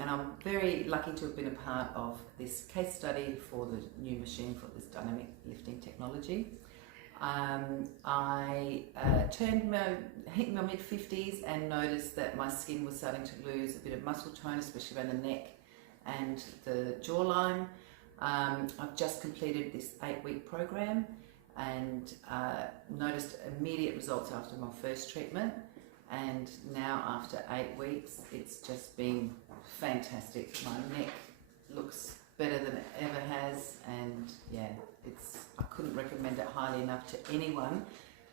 and I'm very lucky to have been a part of this case study for the new machine for this dynamic lifting technology. I hit my mid-50s and noticed that my skin was starting to lose a bit of muscle tone, especially around the neck and the jawline. I've just completed this 8-week program and noticed immediate results after my first treatment, and now after 8 weeks it's just been fantastic. My neck looks better than it ever has, and yeah, I couldn't recommend it highly enough to anyone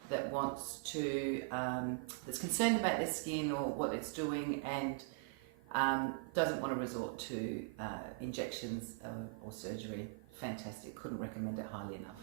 that wants to, that's concerned about their skin or what it's doing and doesn't want to resort to injections or surgery. Fantastic, couldn't recommend it highly enough.